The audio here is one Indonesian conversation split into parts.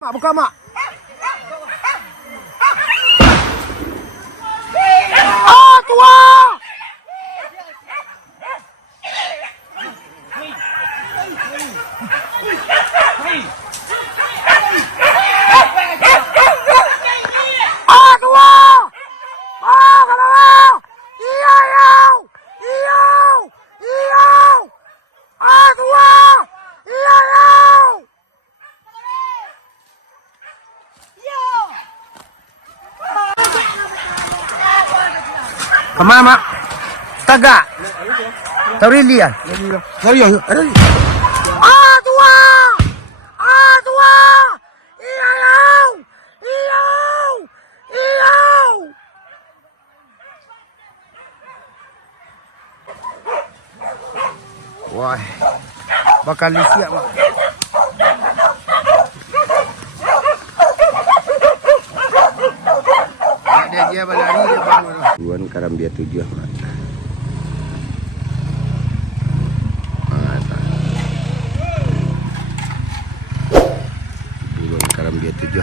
Mak, buka mak. Ah, tua! Ah, tua! Ah, kalau iya, iya, iya, ah, tua! Iya, kemana mak? Tagak. Tahu dia? Ada. Ah, tua! Ah, tua! Iya, iya, iya. Wah, bakal siap mak. Dia berlari dia bangun. Tuan Karambia 7 mak. Tuan Karambia 7.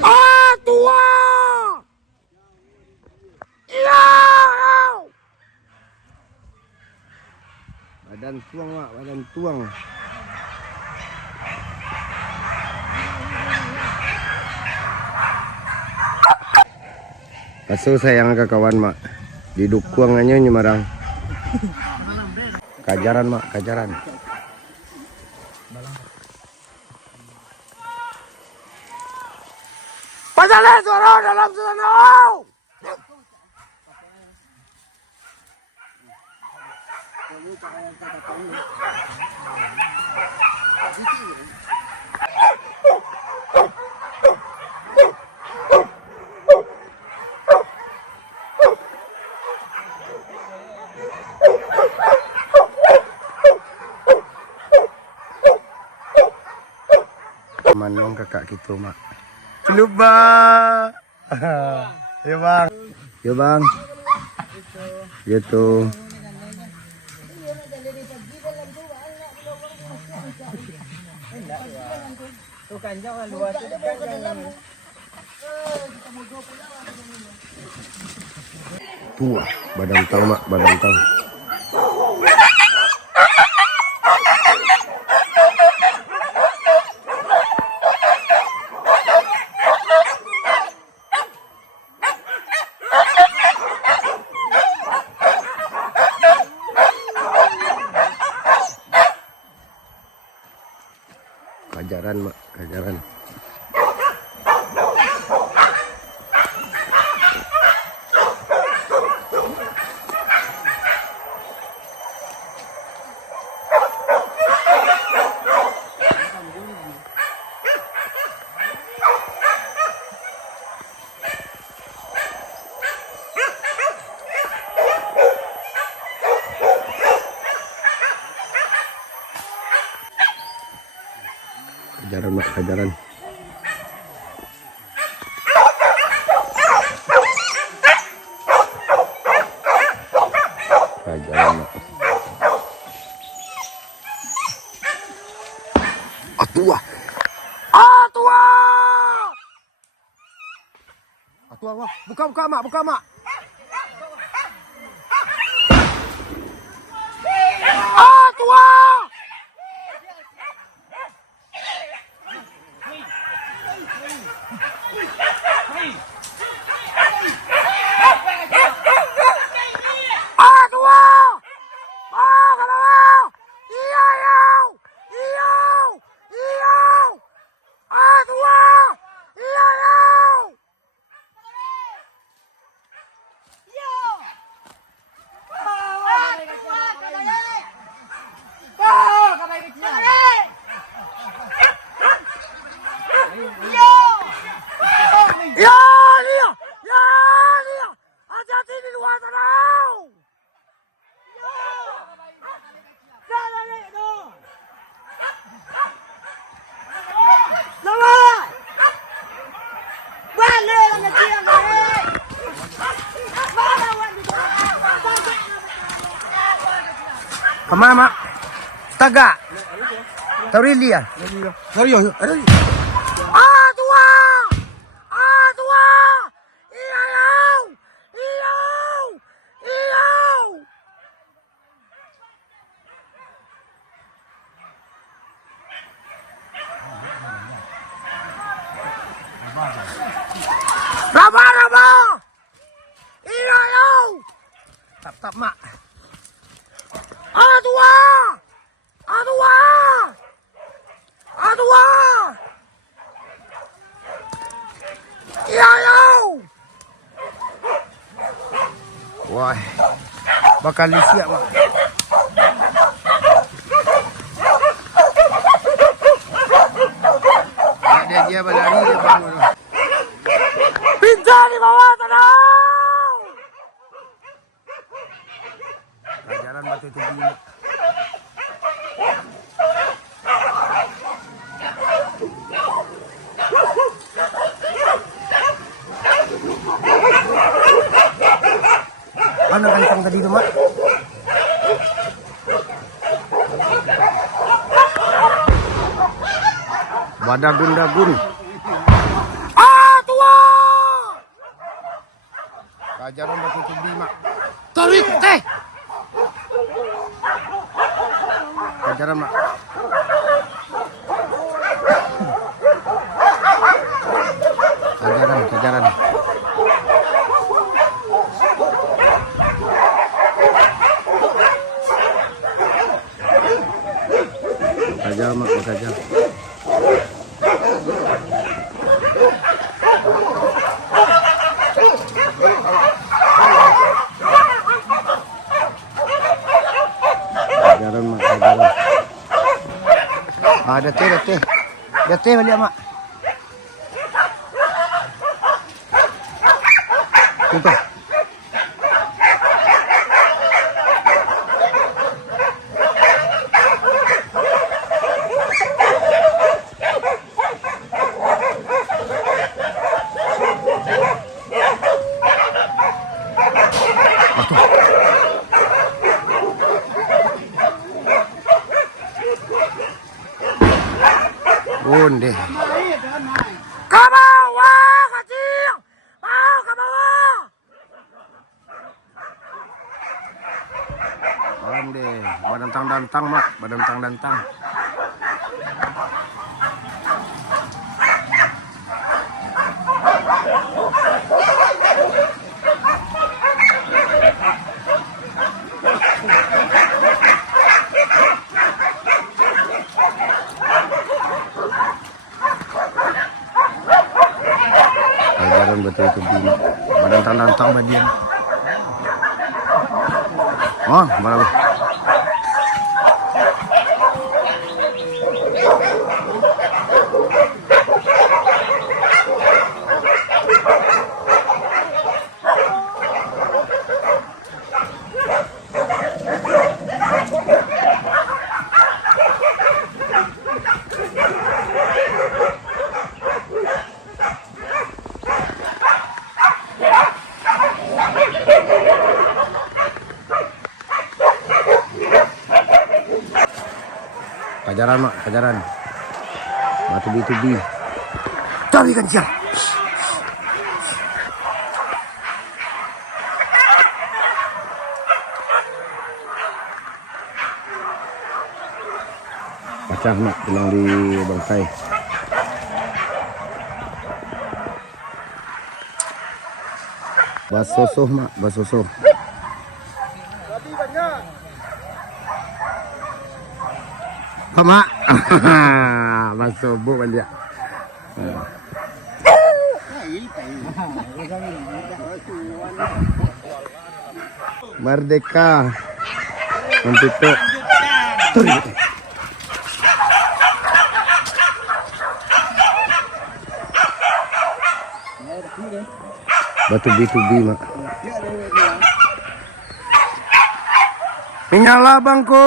Ah, tua! Iya! Badan tuang mak, badan tuang. Pasu sayang ke kawan mak. Di dukuang aja nyemarang. Kajaran mak, kajaran. Pasalnya suara dalam sana. Manong kakak gitu mak. Lupa. Ya bang. Ya bang. Gitu. Tua, badan tang mak, badan tang. Kajaran mak, kajaran. Kajaran mak, kajaran. Kajaran mak. Ah, tua. Ah, tua. Ah, tua, wah. Buka mak, buka mak. Ah, tua. Ah, tua. Ah, kalau iya, iya, iya. Ah, tua. Iya, Kemana, Mak? Taga. Taurili ya? Serius. Ah, tua! Ah, tua! Iyaw! Iyaw! Iyaw! Raba! Iyaw! Tap, Mak. Ah, tua! Ah, tua! Ah, tua! Iyaw! Wah, bakal siap, Mak. Dia berlari dia bangun. Pinta di bawah tenang. Pelajaran batu tubi. Mana kantong tadi tuh, Mak? Badagun-dagun. Ah, tua! Pelajaran batu tubi, Mak. Tarik, teh! Pelajaran, Mak. Pelajaran. Pelajaran, Mak, pelajaran. Pelajaran, Mak, pelajaran. Ah, ada teh. Ada teh balik, Mak. Tuh. Onde. Ke bawah, kecil. Mau ke bawah. Onde, badantang-dantang, Mak, badantang-dantang. Pelajaran betul itu bini. Badantang-dantang badian. Oh, mana? Pelajaran, Mak, pelajaran. Batu tubi. Tapi kan siap. Pecah, Mak, pulang di bangkai. Basosoh, Mak, basosoh. Mak, masuk bu banyak. Merdeka untuk batu tubi, Mak. Menyala, bangku.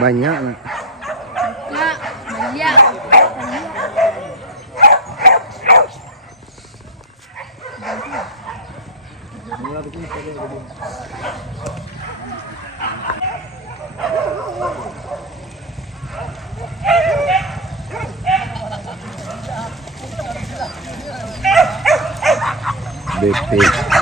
Banyak, Nak. BP